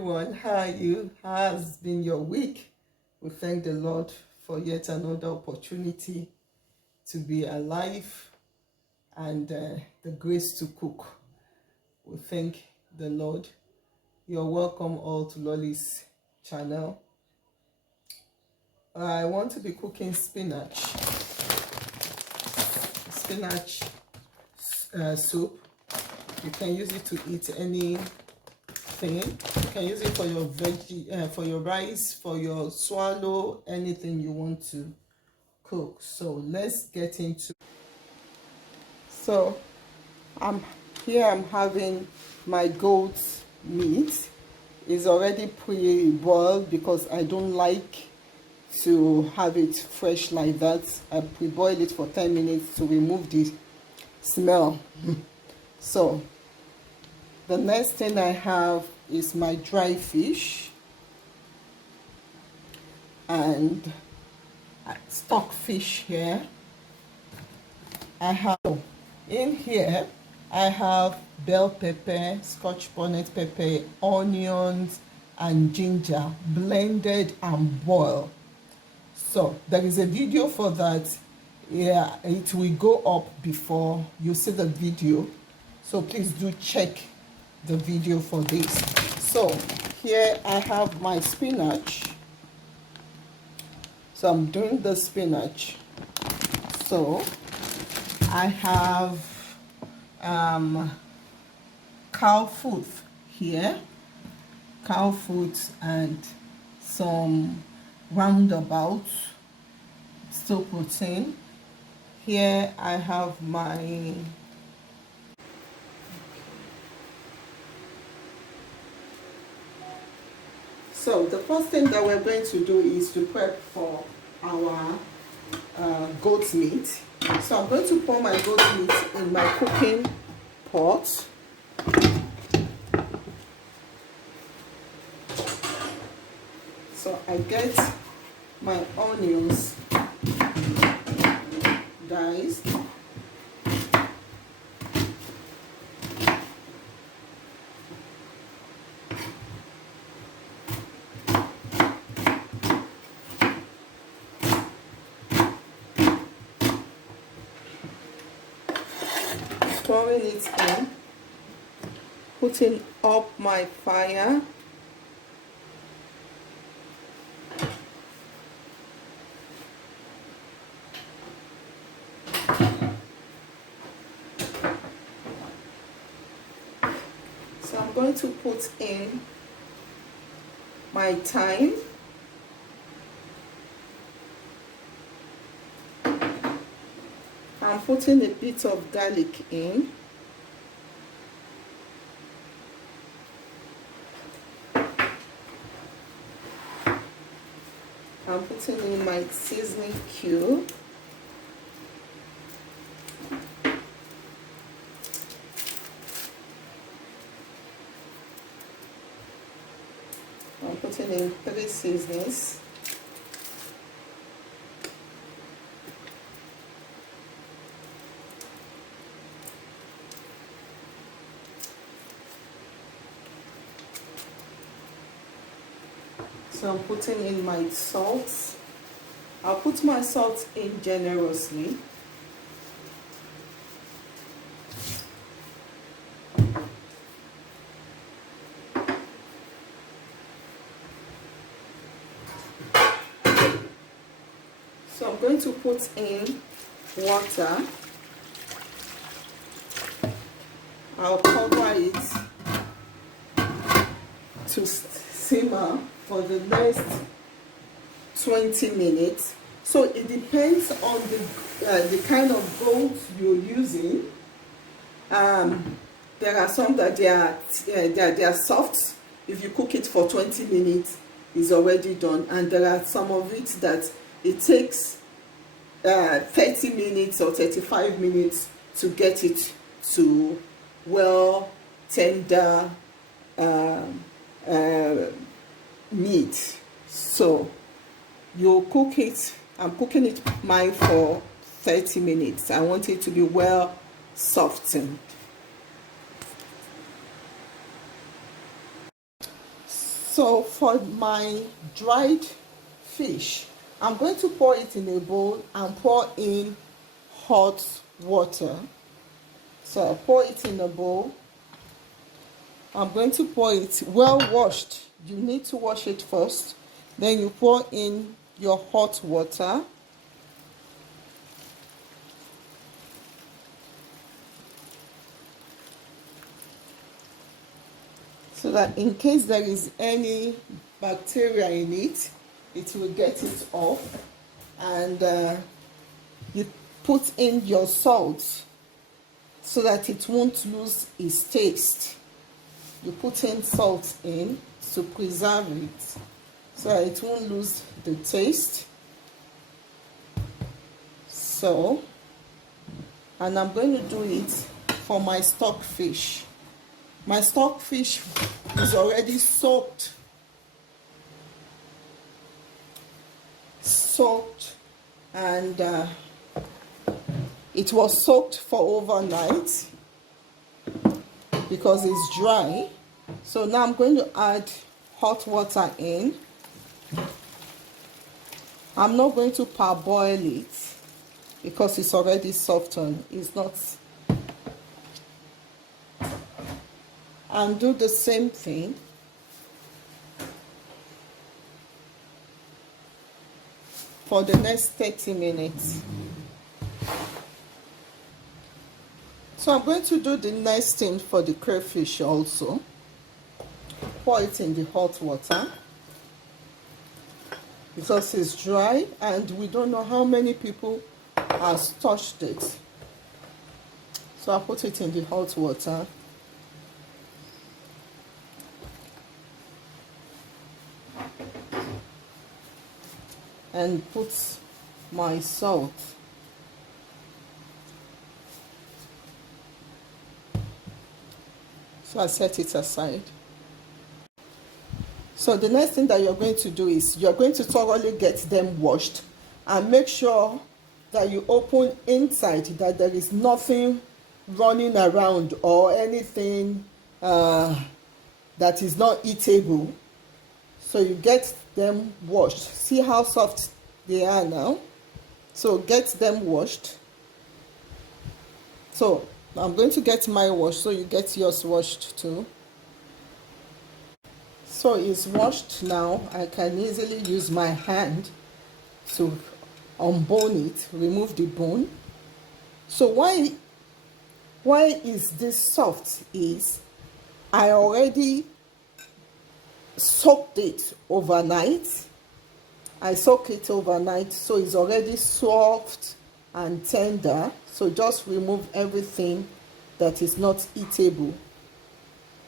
everyone. How are you? How has been your week? We thank the Lord for yet another opportunity to be alive and the grace to cook. We thank the Lord. You're welcome all to Lolly's channel. I want to be cooking spinach soup. You can use it to eat anything. You can use it for your veggie, for your rice, for your swallow, anything you want to cook. So let's get into. So I'm having my goat meat. It's already pre-boiled because I don't like to have it fresh like that. I pre-boil it for 10 minutes to remove the smell. So the next thing I have is my dry fish and stock fish here. I have in here I have bell pepper, scotch bonnet pepper, onions and ginger blended and boiled. So there is a video for that. Yeah, it will go up before you see the video, so please do check the video for this. So here I have my spinach. So I'm doing the spinach. So I have cow foot here, cow foot and some roundabout, still protein. Here I have my so the first thing that we're going to do is to prep for our goat meat. So I'm going to pour my goat meat in my cooking pot. So I get my onions diced. Pouring it in, putting up my fire. So I'm going to put in my thyme. I'm putting a bit of garlic in. I'm putting in my seasoning cube. I'm putting in 3 seasonings. So I'm putting in my salt. I'll put my salt in generously. So I'm going to put in water. I'll cover it to simmer for the next 20 minutes. So it depends on the kind of goat you're using. There are some that they are soft. If you cook it for 20 minutes, it's already done. And there are some of it that it takes 30 minutes or 35 minutes to get it to well tender meat. So you cook it. I'm cooking it mine for 30 minutes. I want it to be well softened. So for my dried fish, I'm going to pour it in a bowl and pour in hot water. So I pour it in a bowl. I'm going to pour it well washed. You need to wash it first. Then you pour in your hot water. So that in case there is any bacteria in it, it will get it off. And you put in your salt so that it won't lose its taste. You put in salt in to preserve it so that it won't lose the taste. So, and I'm going to do it for my stock fish. My stock fish is already soaked and it was soaked for overnight because it's dry. So now I'm going to add hot water in. I'm not going to parboil it because it's already softened. It's not. And do the same thing for the next 30 minutes. So I'm going to do the next thing for the crayfish also. Pour it in the hot water because it's dry and we don't know how many people has touched it. So I put it in the hot water. And put my salt. So I set it aside. So the next thing that you're going to do is you're going to thoroughly get them washed and make sure that you open inside, that there is nothing running around or anything that is not eatable. So you get them washed. See how soft they are now? So get them washed. So I'm going to get mine washed, so you get yours washed too. So it's washed now. I can easily use my hand to unbone it, remove the bone. So why is this soft is I already soaked it overnight. I soak it overnight, so it's already soft and tender. So just remove everything that is not eatable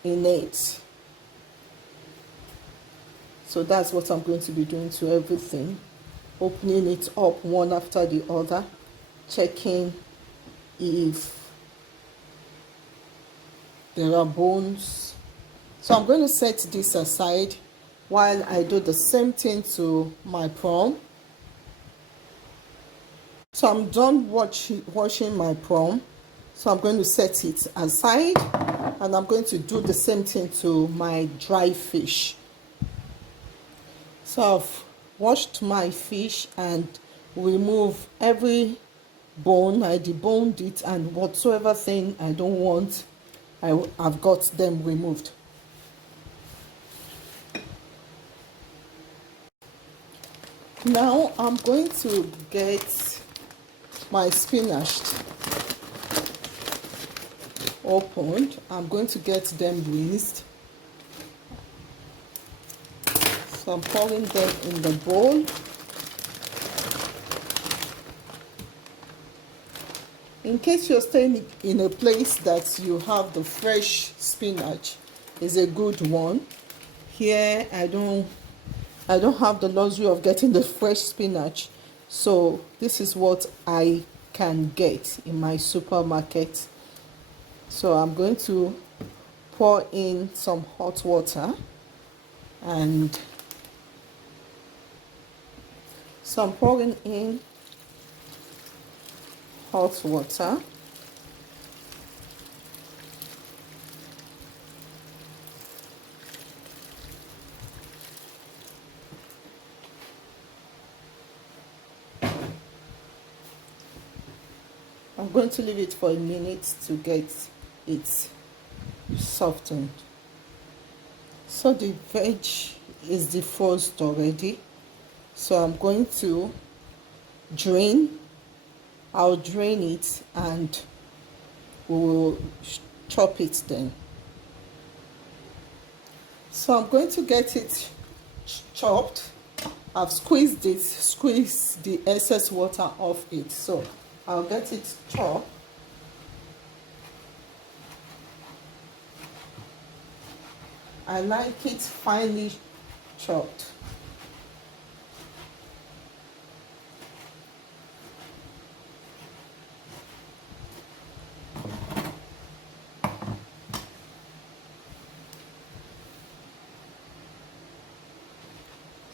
in it. So that's what I'm going to be doing to everything. Opening it up one after the other, checking if there are bones. So I'm going to set this aside while I do the same thing to my prawn. So I'm done washing my prawn. So I'm going to set it aside and I'm going to do the same thing to my dry fish. So I've washed my fish and remove every bone. I deboned it and whatsoever thing I don't want, I've got them removed. Now I'm going to get my spinach opened. I'm going to get them rinsed. So I'm pouring them in the bowl. In case you're staying in a place that you have the fresh spinach, is a good one. Here I don't have the luxury of getting the fresh spinach, so this is what I can get in my supermarket. So I'm going to pour in some hot water, and so I'm pouring in hot water. I'm going to leave it for a minute to get it softened. So the veg is defrosted already, so I'm going to drain. I'll drain it and we'll chop it then. So I'm going to get it chopped. I've squeezed the excess water off it, so I'll get it chopped. I like it finely chopped.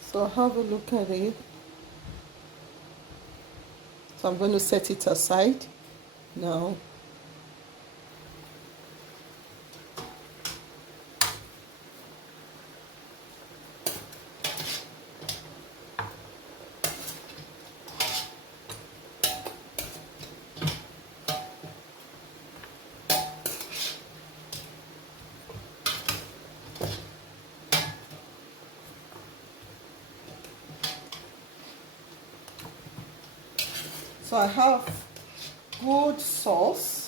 So have a look at it. So I'm going to set it aside now. So I have good sauce.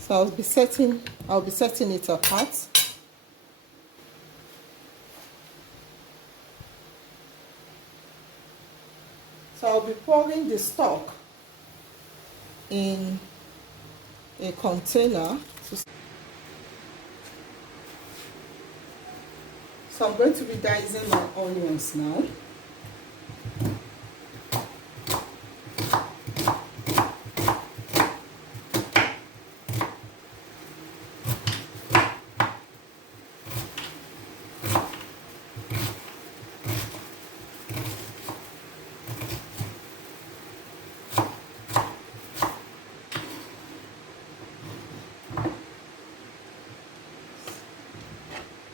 So I'll be setting it apart. So I'll be pouring the stock in a container. So I'm going to be dicing my onions now.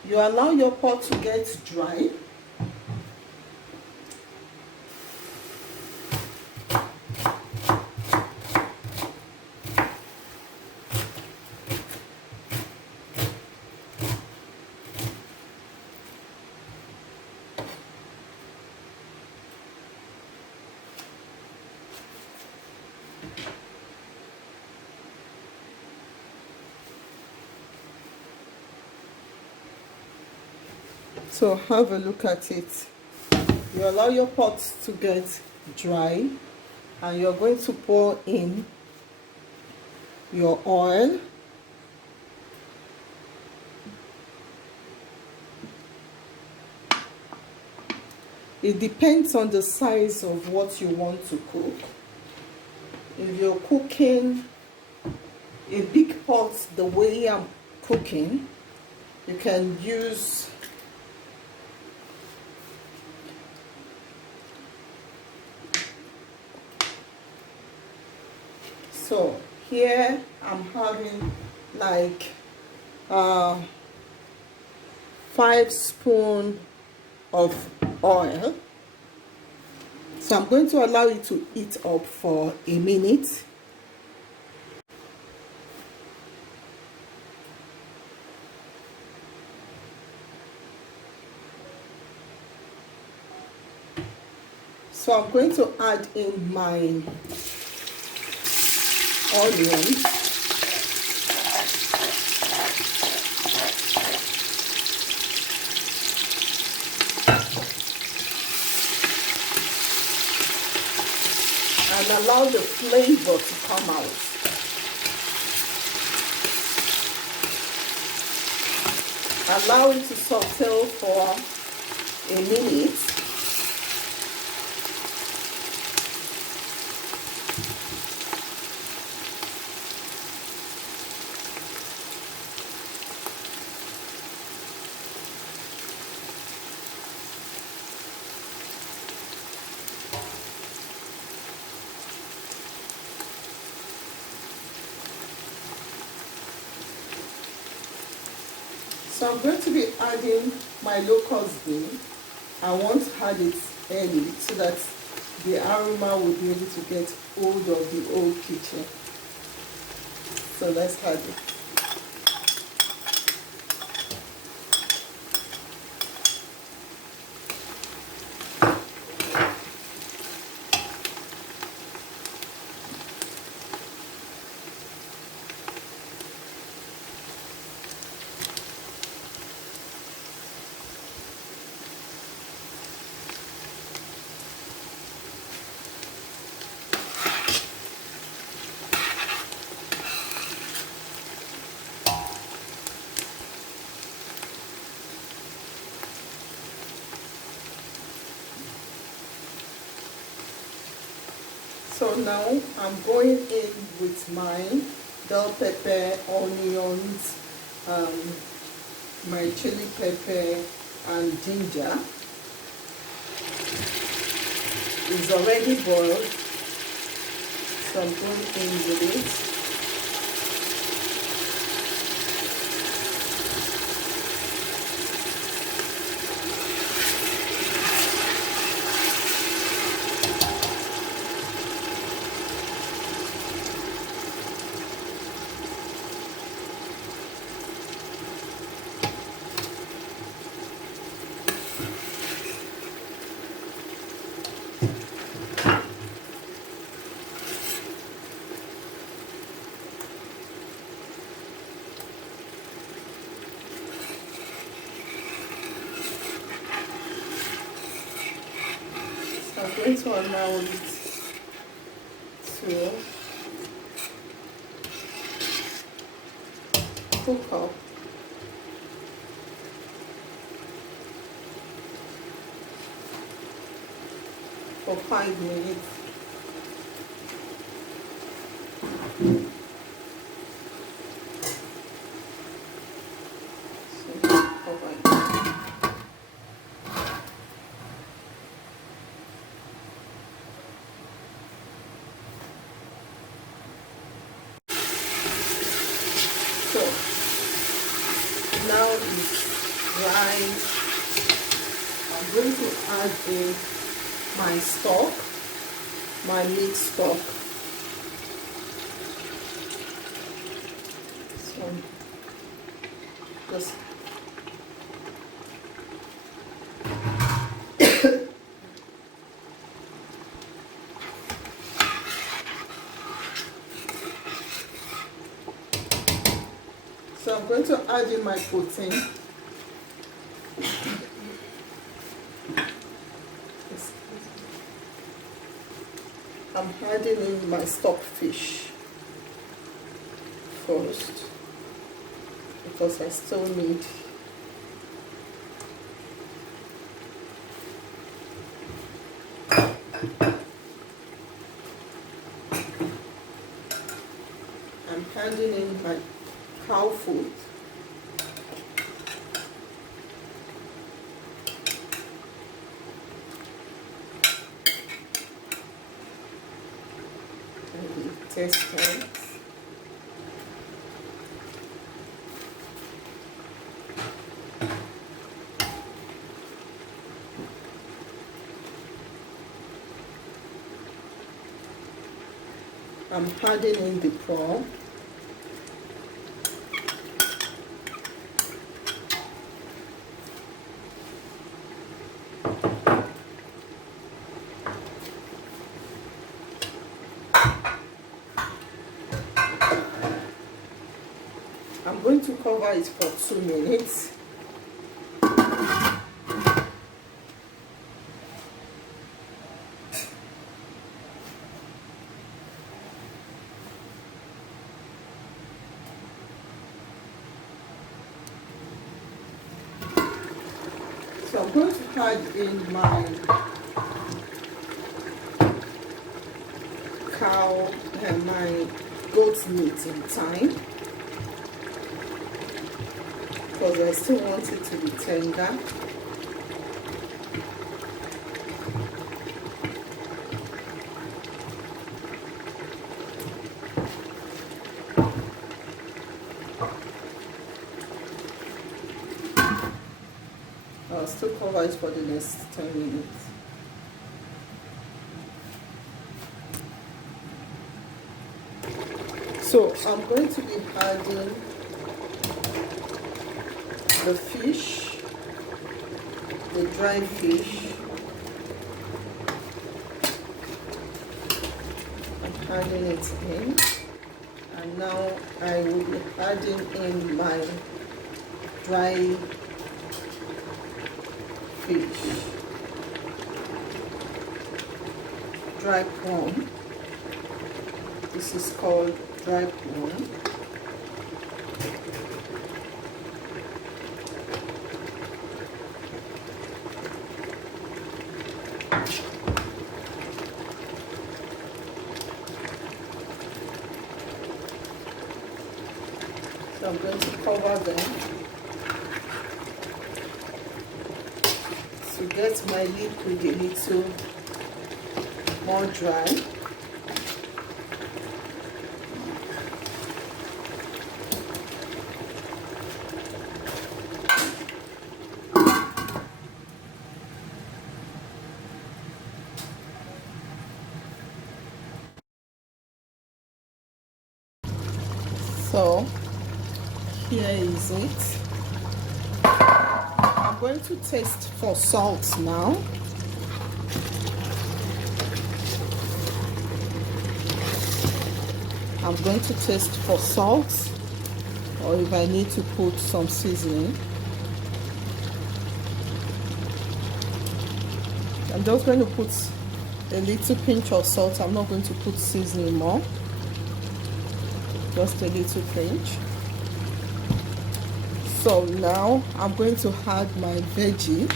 You allow your pot to get dry. So have a look at it. You allow your pot to get dry and you're going to pour in your oil. It depends on the size of what you want to cook. If you're cooking a big pot the way I'm cooking, you can use so here I'm having like 5 spoons of oil. So I'm going to allow it to heat up for a minute. So I'm going to add in my onions. And allow the flavor to come out. Allow it to saute for a minute. So I'm going to be adding my locust bean. I want to add it early so that the aroma will be able to get hold of the whole kitchen. So let's add it. So now I'm going in with my bell pepper, onions, my chili pepper and ginger. It's already boiled, so I'm going in with it. I'm going to allow it to cook up. For 5 minutes. So, cover it. So now it's dry. I'm going to add in my stock, my meat stock. So just so I'm going to add in my protein. I'm adding in my stock fish first because I still need I'm adding in my cow food. Taste it. I'm adding in the prawn. I'm going to cover it for 2 minutes. So I'm going to add in my cow and my goat meat in time because I still want it to be tender. I'll still cover it for the next 10 minutes. So I'm going to be adding the fish, the dried fish. I'm adding it in, and now I will be adding in my dry fish, dry prawn. This is called dry prawn. So I'm going to cover them to get my liquid a little more dry. So here is it. I'm going to taste for salt now. I'm going to taste for salt, or if I need to put some seasoning. I'm just going to put a little pinch of salt. I'm not going to put seasoning more. Just a little pinch. So now I'm going to add my veggie.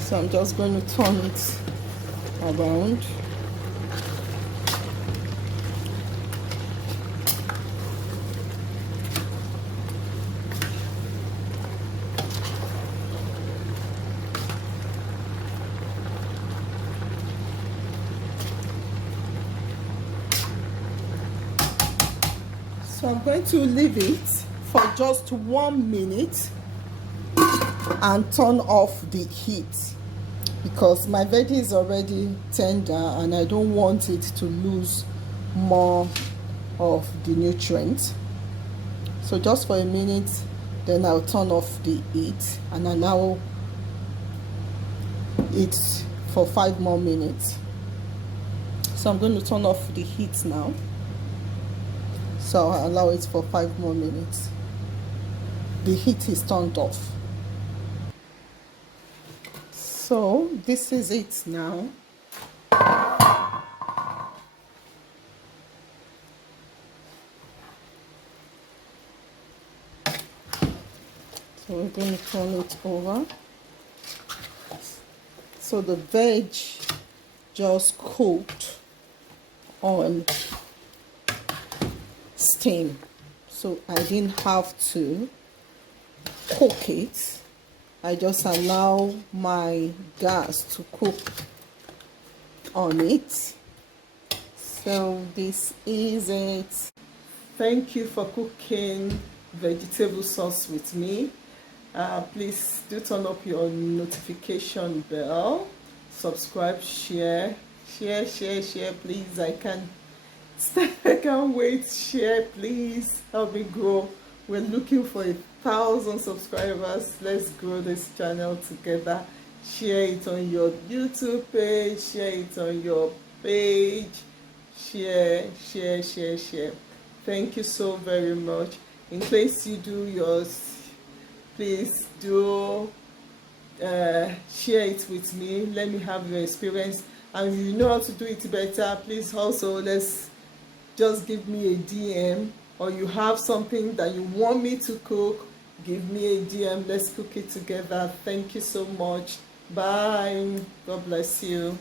So I'm just going to turn it around. So I'm going to leave it for just 1 minute and turn off the heat, because my veggie is already tender and I don't want it to lose more of the nutrients. So just for a minute, then I'll turn off the heat and allow it for 5 more minutes. So I'm going to turn off the heat now. So I'll allow it for 5 more minutes. The heat is turned off. So this is it now. So we're going to turn it over. So the veg just cooked on steam. So I didn't have to cook it. I just allow my gas to cook on it. So this is it. Thank you for cooking vegetable sauce with me. Please do turn up your notification bell, subscribe, share, please. I can't wait. Share, please help me grow. We're looking for 1,000 subscribers. Let's grow this channel together. Share it on your YouTube page, share it on your page. Share. Thank you so very much. In case you do yours, please do share it with me. Let me have your experience, and if you know how to do it better, please also just give me a DM, or you have something that you want me to cook, give me a DM. Let's cook it together. Thank you so much. Bye. God bless you.